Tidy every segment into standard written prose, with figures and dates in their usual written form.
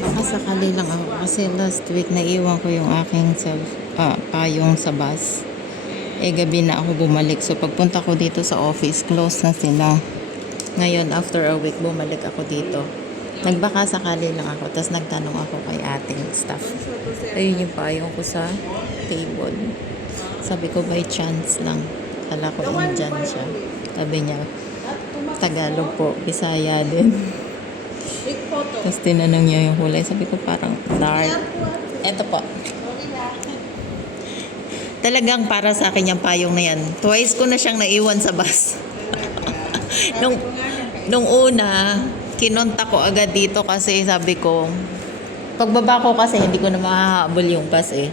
Baka sakali lang ako kasi last week naiwan ko yung aking payong sa bus. Gabi na ako bumalik. So pagpunta ko dito sa office, close na sila. Ngayon, after a week, bumalik ako dito. Nagbaka sakali lang ako. Tapos nagtanong ako kay ating staff. Ayun yung payong ko sa table. Sabi ko, by chance lang. Kala ko Indian siya. Sabi niya, Tagalog po, Bisaya din. Tapos tinanong niya yung kulay. Sabi ko parang dark. Eto po. Talagang para sa akin yung payong na yan. Twice ko na siyang naiwan sa bus. nung una, kinonta ko agad dito kasi sabi ko, pagbaba ko kasi hindi ko na mahahabol yung bus eh.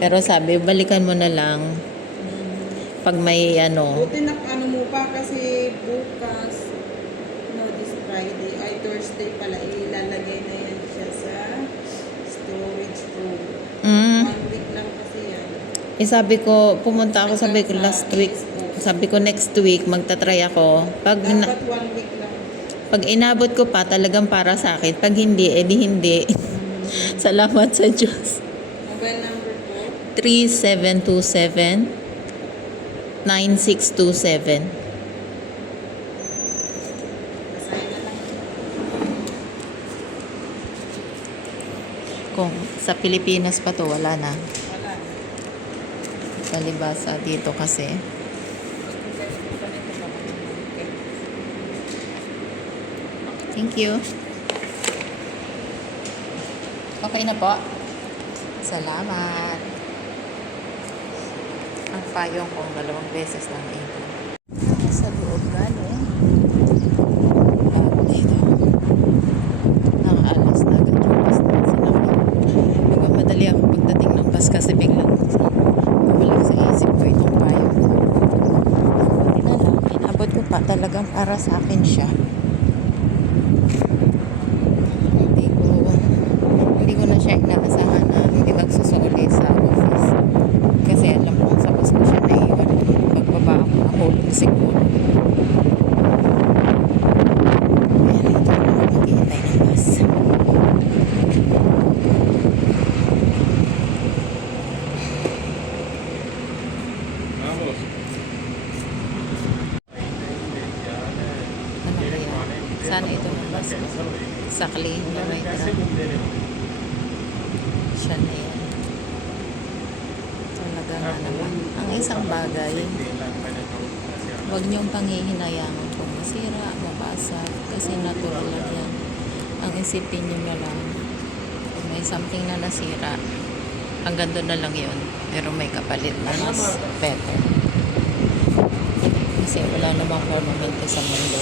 Pero sabi, balikan mo na lang pag may ano. Buti na ano mo pa kasi bukas, no, this Friday, ay Thursday pala, ilalagay na yan siya sa storage room. 1 week lang kasi yan. Sabi ko, pumunta ako, sabi ko last week, sabi ko next week, magta-try ako. Dapat 1 week lang. Pag inabot ko pa, talagang para sa akin. Pag hindi, edi hindi. Salamat sa Diyos. Mobile number po? 3727-9627. Assign na lang. Kung sa Pilipinas pa to, wala na. Wala. Palibasa dito kasi. Thank you. Okay na po. Salamat. Ang payong kong 2 beses lang ito. Sa loob galing. Dito. Nakaalas na agad yung bus na sinakyan. Nagmamadali ako pagdating ng bus kasi biglang bumalik sa isip ko itong payong. Hindi na lang. Inabot ko pa talagang para sa akin siya. Hindi ko na siya inaasahan na hindi magsusuli sa office. Kasi alam kong sa bus ko siya naiwan. Pagbaba ako, nahulog siguro. Ayan, ito na ako maghihintay ng bus. Ano kaya? Sana ito ng bus ko. Sakli na may truck. Siya na yan. Talaga nga naman. Ang isang bagay, huwag niyong panghihinayangan kung masira, mabasag, kasi natural lang yan. Ang isipin niyo na lang, kung may something na nasira, hanggang doon na lang yun. Pero may kapalit na mas better. Kasi wala namang permanente sa mundo.